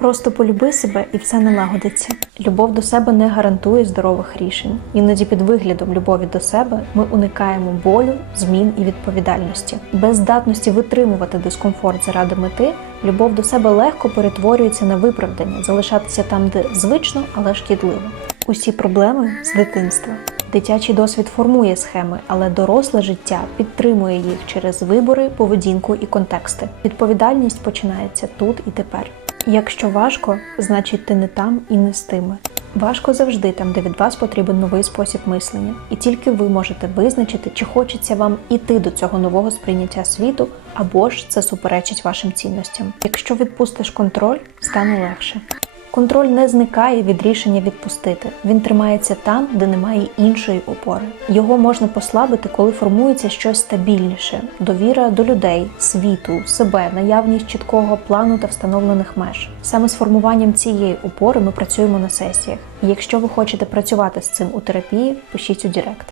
Просто полюби себе і все налагодиться. Любов до себе не гарантує здорових рішень. Іноді під виглядом любові до себе ми уникаємо болю, змін і відповідальності. Без здатності витримувати дискомфорт заради мети, любов до себе легко перетворюється на виправдання, залишатися там, де звично, але шкідливо. Усі проблеми з дитинства. Дитячий досвід формує схеми, але доросле життя підтримує їх через вибори, поведінку і контексти. Відповідальність починається тут і тепер. Якщо важко, значить ти не там і не з тими. Важко завжди там, де від вас потрібен новий спосіб мислення, і тільки ви можете визначити, чи хочеться вам іти до цього нового сприйняття світу, або ж це суперечить вашим цінностям. Якщо відпустиш контроль, стане легше. Контроль не зникає від рішення відпустити. Він тримається там, де немає іншої опори. Його можна послабити, коли формується щось стабільніше: довіра до людей, світу, себе, наявність чіткого плану та встановлених меж. Саме з формуванням цієї опори ми працюємо на сесіях. І якщо ви хочете працювати з цим у терапії, пишіть у Директ.